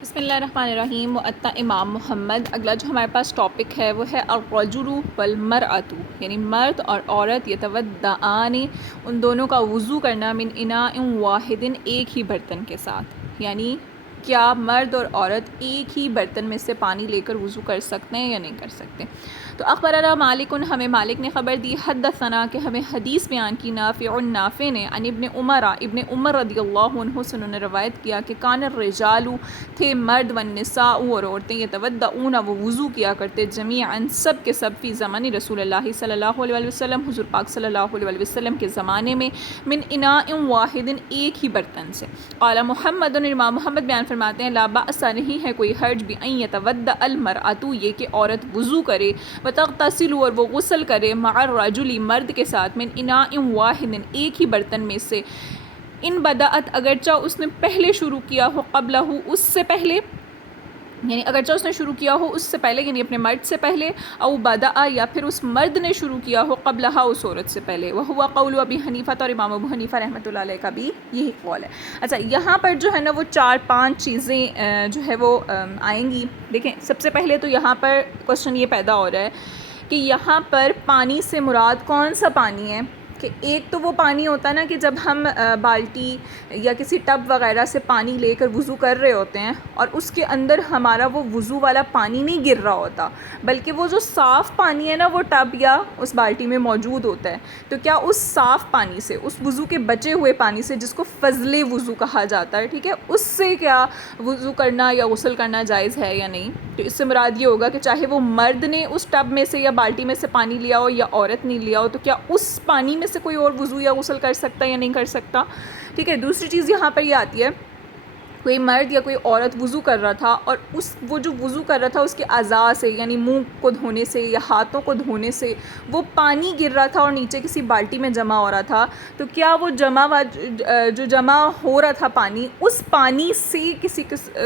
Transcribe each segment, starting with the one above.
بسم اللہ الرحمن الرحیم وأتى امام محمد۔ اگلا جو ہمارے پاس ٹاپک ہے وہ ہے الرجل والمرأة، یعنی مرد اور عورت یتودعان، ان دونوں کا وضو کرنا من اناء واحد، ایک ہی برتن کے ساتھ، یعنی کیا مرد اور عورت ایک ہی برتن میں سے پانی لے کر وضو کر سکتے ہیں یا نہیں کر سکتے؟ تو اخبرنا مالک، ہمیں مالک نے خبر دی، حدثنا کہ ہمیں حدیث بیان کی، نافع نے، عن ابن عمر رضی اللہ عنہ سے انہوں نے روایت کیا کہ کان الرجال، تھے مرد، والنساء اور عورتیں، یتودعون، وہ وضو کیا کرتے، جمیعاً سب کے سب، فی زمانی رسول اللہ صلی اللہ علیہ وسلم، حضور پاک صلی اللہ علیہ وسلم کے زمانے میں، من اناء واحد، ایک ہی برتن سے۔ قال محمد، امام محمد بیان فرماتے ہیں، لا بأس، نہیں ہے کوئی حرج، بأن یتودع المرأة، یہ کہ عورت وضو کرے، وتغتسل، اور وہ غسل کرے، مع الرجل، مرد کے ساتھ، من اناء واحد، ایک ہی برتن میں سے، ان بدأت، اگرچہ اس نے پہلے شروع کیا ہو، قبلہ، اس سے پہلے، یعنی اگرچہ اس نے شروع کیا ہو اس سے پہلے، یعنی اپنے مرد سے پہلے، او بدأ، یا پھر اس مرد نے شروع کیا ہو، قبلہا، اس عورت سے پہلے، وہو قول ابی حنیفہ، اور امام ابو حنیفہ رحمۃ اللہ علیہ کا بھی یہی قول ہے۔ اچھا، یہاں پر جو ہے نا وہ 4-5 چیزیں جو ہے وہ آئیں گی۔ دیکھیں، سب سے پہلے تو یہاں پر کوشچن یہ پیدا ہو رہا ہے کہ یہاں پر پانی سے مراد کون سا پانی ہے؟ کہ ایک تو وہ پانی ہوتا ہے نا کہ جب ہم بالٹی یا کسی ٹب وغیرہ سے پانی لے کر وضو کر رہے ہوتے ہیں اور اس کے اندر ہمارا وہ وضو والا پانی نہیں گر رہا ہوتا، بلکہ وہ جو صاف پانی ہے نا وہ ٹب یا اس بالٹی میں موجود ہوتا ہے، تو کیا اس صاف پانی سے، اس وضو کے بچے ہوئے پانی سے، جس کو فضلِ وضو کہا جاتا ہے، ٹھیک ہے، اس سے کیا وضو کرنا یا غسل کرنا جائز ہے یا نہیں؟ تو اس سے مراد یہ ہوگا کہ چاہے وہ مرد نے اس ٹب میں سے یا بالٹی میں سے پانی لیا ہو یا عورت نے لیا ہو، تو کیا اس پانی میں سے کوئی اور وضو یا غسل کر سکتا ہے یا نہیں کر سکتا؟ ٹھیک ہے، دوسری چیز یہاں پر یہ آتی ہے، کوئی مرد یا کوئی عورت وضو کر رہا تھا اور وہ جو وضو کر رہا تھا اس کے اعضاء سے، یعنی منہ کو دھونے سے یا ہاتھوں کو دھونے سے وہ پانی گر رہا تھا اور نیچے کسی بالٹی میں جمع ہو رہا تھا، تو کیا وہ جو جمع ہو رہا تھا پانی، اس پانی سے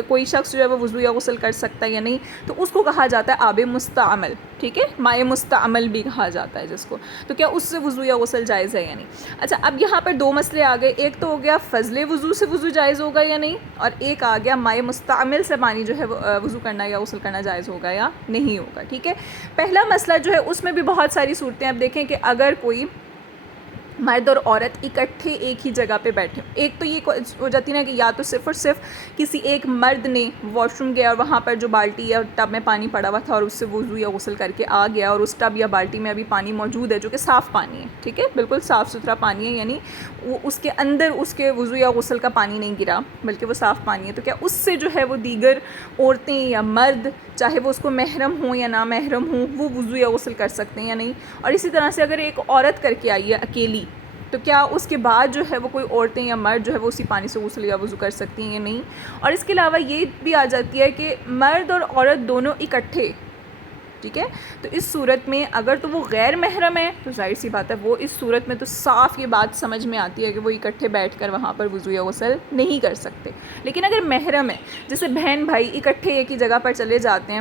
کوئی شخص جو ہے وہ وضو یا غسل کر سکتا ہے یا نہیں؟ تو اس کو کہا جاتا ہے آب مستعمل، ٹھیک ہے، مائع مستعمل بھی کہا جاتا ہے جس کو، تو کیا اس سے وضو یا غسل جائز ہے یا نہیں؟ اچھا، اب یہاں پر 2 مسئلے آ گئے، ایک تو ہو گیا فضلِ وضو سے وضو جائز ہوگا یا نہیں، اور ایک آ گیا مائع مستعمل سے پانی جو ہے وضو کرنا یا غسل کرنا جائز ہوگا یا نہیں ہوگا، ٹھیک ہے۔ پہلا مسئلہ جو ہے اس میں بھی بہت ساری صورتیں، اب دیکھیں کہ اگر کوئی مرد اور عورت اکٹھے ایک ہی جگہ پہ بیٹھے، ایک تو یہ ہو جاتی نا کہ یا تو صرف اور صرف کسی ایک مرد نے واش روم گیا اور وہاں پر جو بالٹی یا ٹب میں پانی پڑا ہوا تھا اور اس سے وضو یا غسل کر کے آ گیا، اور اس ٹب یا بالٹی میں ابھی پانی موجود ہے جو کہ صاف پانی ہے، ٹھیک ہے، بالکل صاف ستھرا پانی ہے، یعنی وہ اس کے اندر اس کے وضو یا غسل کا پانی نہیں گرا بلکہ وہ صاف پانی ہے، تو کیا اس سے جو ہے وہ دیگر عورتیں یا مرد، چاہے وہ اس کو محرم ہوں یا نا محرم ہوں، وہ وضو یا غسل کر سکتے ہیں یا نہیں؟ اور اسی طرح سے اگر ایک عورت کر کے آئی ہے اکیلی، تو کیا اس کے بعد جو ہے وہ کوئی عورتیں یا مرد جو ہے وہ اسی پانی سے غسل یا وضو کر سکتی ہیں یا نہیں؟ اور اس کے علاوہ یہ بھی آ جاتی ہے کہ مرد اور عورت دونوں اکٹھے، ٹھیک ہے، تو اس صورت میں اگر تو وہ غیر محرم ہے تو ظاہر سی بات ہے وہ اس صورت میں تو صاف یہ بات سمجھ میں آتی ہے کہ وہ اکٹھے بیٹھ کر وہاں پر وضو یا غسل نہیں کر سکتے۔ لیکن اگر محرم ہے، جیسے بہن بھائی اکٹھے ایک ہی جگہ پر چلے جاتے ہیں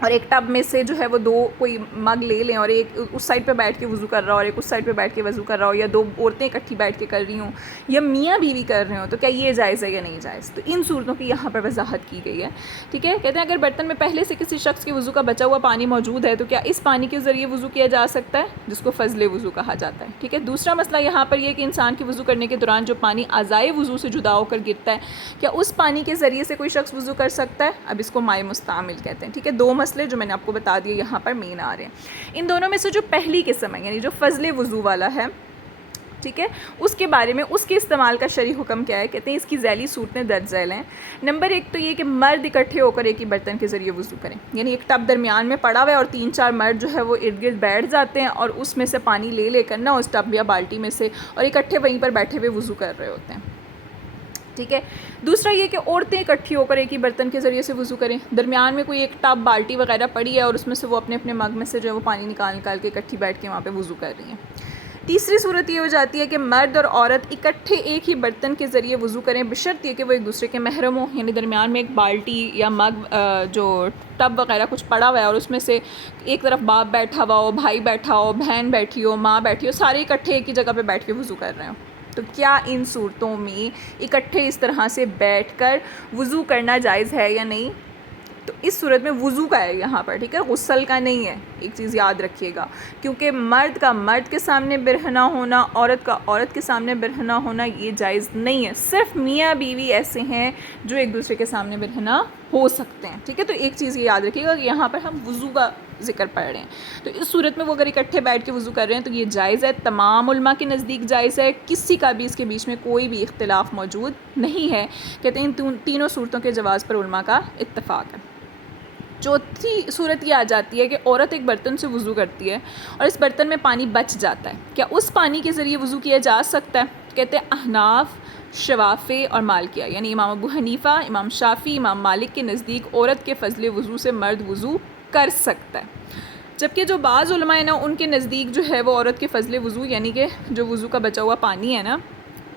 اور ایک ٹب میں سے جو ہے وہ 2 کوئی مگ لے لیں اور ایک اس سائڈ پہ بیٹھ کے وضو کر رہا ہو اور ایک اس سائڈ پہ بیٹھ کے وضو کر رہا ہو، یا 2 عورتیں اکٹھی بیٹھ کے کر رہی ہوں یا میاں بیوی کر رہے ہوں، تو کیا یہ جائز ہے یا نہیں جائز؟ تو ان صورتوں کی یہاں پر وضاحت کی گئی ہے، ٹھیک ہے۔ کہتے ہیں اگر برتن میں پہلے سے کسی شخص کے وضو کا بچا ہوا پانی موجود ہے تو کیا اس پانی کے ذریعے وضو کیا جا سکتا ہے، جس کو فضلِ وضو کہا جاتا ہے، ٹھیک ہے۔ دوسرا مسئلہ یہاں پر یہ کہ انسان کے وضو کرنے کے دوران جو پانی اعضائے وضو سے جدا ہو کر گرتا ہے، کیا اس پانی کے ذریعے سے کوئی شخص وضو کر سکتا ہے؟ اب اس کو مائع مستعمل کہتے ہیں، ٹھیک ہے۔ 2 مسئلے جو میں نے آپ کو بتا دیے یہاں پر مین آ رہے ہیں۔ ان دونوں میں سے جو پہلی قسم ہے، یعنی جو فضلِ وضو والا ہے، ٹھیک ہے، اس کے بارے میں اس کے استعمال کا شرعی حکم کیا ہے؟ کہتے ہیں اس کی ذیلی صورتیں درج ذیل ہیں۔ نمبر 1 تو یہ کہ مرد اکٹھے ہو کر ایک ہی برتن کے ذریعے وضو کریں، یعنی ایک ٹب درمیان میں پڑا ہوا ہے اور 3-4 مرد جو ہے وہ ارد گرد بیٹھ جاتے ہیں اور اس میں سے پانی لے کر نا اس ٹب یا بالٹی میں سے، اور اکٹھے وہیں پر بیٹھے ہوئے وضو کر رہے ہوتے ہیں، ٹھیک ہے۔ دوسرا یہ کہ عورتیں اکٹھی ہو کر ایک ہی برتن کے ذریعے سے وضو کریں، درمیان میں کوئی ایک ٹب بالٹی وغیرہ پڑی ہے اور اس میں سے وہ اپنے اپنے مگ میں سے جو ہے وہ پانی نکال کے اکٹھی بیٹھ کے وہاں پہ وضو کر رہی ہیں۔ تیسری صورت یہ ہو جاتی ہے کہ مرد اور عورت اکٹھے ایک ہی برتن کے ذریعے وضو کریں، بشرط یہ کہ وہ ایک دوسرے کے محرم ہوں، یعنی درمیان میں ایک بالٹی یا مگ جو ٹب وغیرہ کچھ پڑا ہوا ہے اور اس میں سے ایک طرف باپ بیٹھا ہوا ہو، بھائی بیٹھا ہو، بہن بیٹھی ہو، ماں بیٹھی ہو، سارے اکٹھے ایک ہی جگہ پہ بیٹھ کے وضو کر رہے ہوں، تو کیا ان صورتوں میں اکٹھے اس طرح سے بیٹھ کر وضو کرنا جائز ہے یا نہیں؟ تو اس صورت میں وضو کا ہے یہاں پر، ٹھیک ہے، غسل کا نہیں ہے، ایک چیز یاد رکھیے گا، کیونکہ مرد کا مرد کے سامنے برہنہ ہونا، عورت کا عورت کے سامنے برہنہ ہونا یہ جائز نہیں ہے، صرف میاں بیوی ایسے ہیں جو ایک دوسرے کے سامنے برہنہ ہو سکتے ہیں، ٹھیک ہے۔ تو ایک چیز یہ یاد رکھیے گا کہ یہاں پر ہم وضو کا ذکر پڑھ رہے ہیں، تو اس صورت میں وہ اگر اکٹھے بیٹھ کے وضو کر رہے ہیں تو یہ جائز ہے، تمام علماء کے نزدیک جائز ہے، کسی کا بھی اس کے بیچ میں کوئی بھی اختلاف موجود نہیں ہے، کہتے ہیں ان تینوں صورتوں کے جواز پر علماء کا اتفاق ہے۔ چوتھی صورت یہ آ جاتی ہے کہ عورت ایک برتن سے وضو کرتی ہے اور اس برتن میں پانی بچ جاتا ہے، کیا اس پانی کے ذریعے وضو کیا جا سکتا ہے؟ کہتے ہیں احناف، شوافی اور مالکیہ، یعنی امام ابو حنیفہ، امام شافی، امام مالک کے نزدیک عورت کے فضل وضو سے مرد وضو کر سکتا ہے، جبکہ جو بعض علماء ہیں نا ان کے نزدیک جو ہے وہ عورت کے فضل وضو یعنی کہ جو وضو کا بچا ہوا پانی ہے نا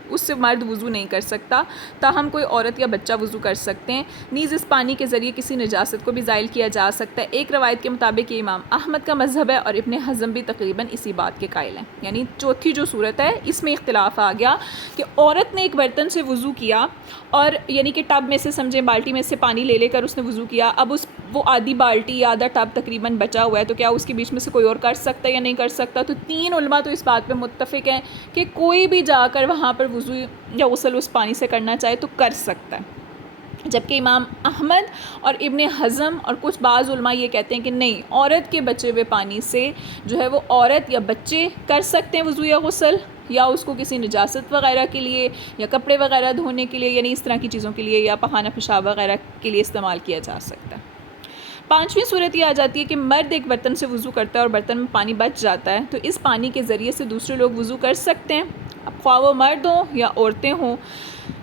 اس سے مرد وضو نہیں کر سکتا، تاہم کوئی عورت یا بچہ وضو کر سکتے ہیں، نیز اس پانی کے ذریعے کسی نجاست کو بھی زائل کیا جا سکتا ہے۔ ایک روایت کے مطابق یہ امام احمد کا مذہب ہے اور ابن حزم بھی تقریباً اسی بات کے قائل ہیں، یعنی چوتھی جو صورت ہے اس میں اختلاف آ گیا کہ عورت نے ایک برتن سے وضو کیا اور یعنی کہ ٹب میں سے سمجھیں بالٹی میں سے پانی لے کر اس نے وضو کیا، اب وہ آدھی بالٹی یا آدھا ٹب تقریباً بچا ہوا ہے، تو کیا اس کے بیچ میں سے کوئی اور کر سکتا ہے یا نہیں کر سکتا؟ تو تین علماء تو اس بات پہ متفق ہیں کہ کوئی بھی جا کر وہاں پر وضو یا غسل اس پانی سے کرنا چاہے تو کر سکتا ہے، جبکہ امام احمد اور ابن حزم اور کچھ بعض علماء یہ کہتے ہیں کہ نہیں، عورت کے بچے ہوئے پانی سے جو ہے وہ عورت یا بچے کر سکتے ہیں وضو یا غسل، یا اس کو کسی نجاست وغیرہ کے لیے یا کپڑے وغیرہ دھونے کے لیے یعنی اس طرح کی چیزوں کے لیے یا پخانہ پیشاب وغیرہ کے لیے استعمال کیا جا سکتا ہے۔ پانچویں صورت یہ آ جاتی ہے کہ مرد ایک برتن سے وضو کرتا ہے اور برتن میں پانی بچ جاتا ہے، تو اس پانی کے ذریعے سے دوسرے لوگ وضو کر سکتے ہیں، اب خواہ وہ مرد ہوں یا عورتیں ہوں،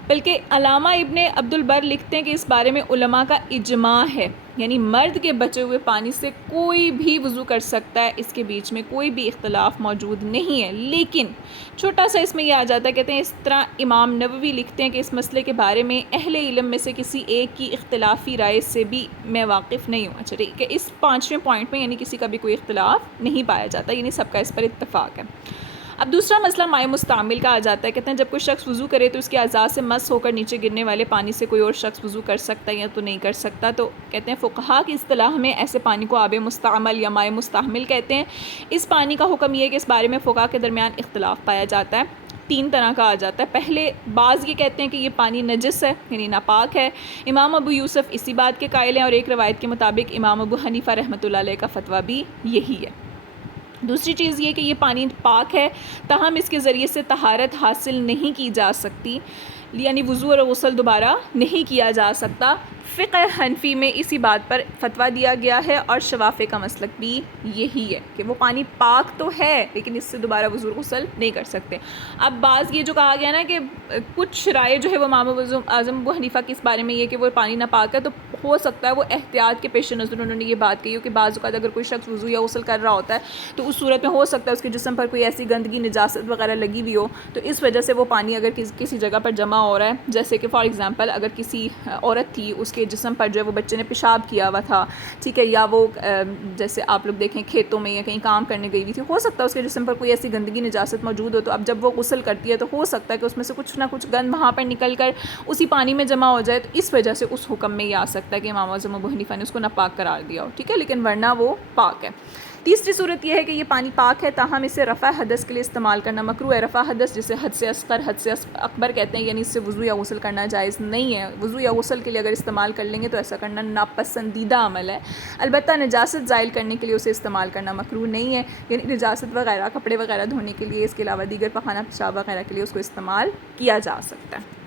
بلکہ علامہ ابن عبد البر لکھتے ہیں کہ اس بارے میں علماء کا اجماع ہے، یعنی مرد کے بچے ہوئے پانی سے کوئی بھی وضو کر سکتا ہے، اس کے بیچ میں کوئی بھی اختلاف موجود نہیں ہے، لیکن چھوٹا سا اس میں یہ آ جاتا ہے، کہتے ہیں اس طرح امام نووی لکھتے ہیں کہ اس مسئلے کے بارے میں اہل علم میں سے کسی ایک کی اختلافی رائے سے بھی میں واقف نہیں ہوں، اچھا ٹھیک ہے، اس پانچویں پوائنٹ میں یعنی کسی کا بھی کوئی اختلاف نہیں پایا جاتا، یعنی سب کا اس پر اتفاق ہے۔ اب دوسرا مسئلہ مائع مستعمل کا آ جاتا ہے، کہتے ہیں جب کوئی شخص وضو کرے تو اس کے اعضاء سے مس ہو کر نیچے گرنے والے پانی سے کوئی اور شخص وضو کر سکتا ہے یا تو نہیں کر سکتا، تو کہتے ہیں فقہا کی اصطلاح میں ایسے پانی کو آب مستعمل یا مائع مستعمل کہتے ہیں۔ اس پانی کا حکم یہ ہے کہ اس بارے میں فقہا کے درمیان اختلاف پایا جاتا ہے، تین طرح کا آ جاتا ہے۔ پہلے بعض یہ کہتے ہیں کہ یہ پانی نجس ہے یعنی ناپاک ہے، امام ابو یوسف اسی بات کے قائل ہیں، اور ایک روایت کے مطابق امام ابو حنیفہ رحمۃ اللہ علیہ کا فتویٰ بھی یہی ہے۔ دوسری چیز یہ کہ یہ پانی پاک ہے تاہم اس کے ذریعے سے طہارت حاصل نہیں کی جا سکتی، یعنی وضو اور غسل دوبارہ نہیں کیا جا سکتا۔ فقہ حنفی میں اسی بات پر فتویٰ دیا گیا ہے اور شوافی کا مسلک بھی یہی ہے کہ وہ پانی پاک تو ہے لیکن اس سے دوبارہ وضو اور غسل نہیں کر سکتے۔ اب بعض یہ جو کہا گیا نا کہ کچھ رائے جو ہے وہ امام اعظم ابو حنیفہ کی اس بارے میں یہ کہ وہ پانی ناپاک ہے، تو ہو سکتا ہے وہ احتیاط کے پیش نظر انہوں نے یہ بات کہی ہو کہ بعض اوقات اگر کوئی شخص وضو یا غسل کر رہا ہوتا ہے تو اس صورت میں ہو سکتا ہے اس کے جسم پر کوئی ایسی گندگی نجاست وغیرہ لگی ہوئی ہو، تو اس وجہ سے وہ پانی اگر کسی جگہ پر جمع ہو رہا ہے، جیسے کہ فار ایگزامپل اگر کسی عورت تھی اس کے جسم پر جو ہے وہ بچے نے پیشاب کیا ہوا تھا، ٹھیک ہے، یا وہ جیسے آپ لوگ دیکھیں کھیتوں میں یا کہیں کام کرنے گئی ہوئی تھی، ہو سکتا ہے اس کے جسم پر کوئی ایسی گندگی نجاست موجود ہو، تو اب جب وہ غسل کرتی ہے تو ہو سکتا ہے کہ اس میں سے کچھ نہ کچھ گند وہاں پر نکل کر اسی پانی میں جمع ہو جائے، تو اس وجہ سے اس حکم میں یہ آ سکتا ہے کہ امام اعظم ابو حنیفہ نے اس کو ناپاک قرار دیا ہو، ٹھیک ہے، لیکن ورنہ وہ پاک ہے۔ تیسری صورت یہ ہے کہ یہ پانی پاک ہے تاہم اسے رفع حدث کے لیے استعمال کرنا مکروہ ہے۔ رفع حدث جسے حد سے اصغر حد سے اکبر کہتے ہیں، یعنی اس سے وضو یا غسل کرنا جائز نہیں ہے، وضو یا غسل کے لیے اگر استعمال کر لیں گے تو ایسا کرنا ناپسندیدہ عمل ہے، البتہ نجاست زائل کرنے کے لیے اسے استعمال کرنا مکروہ نہیں ہے، یعنی نجاست وغیرہ کپڑے وغیرہ دھونے کے لیے، اس کے علاوہ دیگر پخانہ پیشاب وغیرہ کے لیے اس کو استعمال کیا جا سکتا ہے۔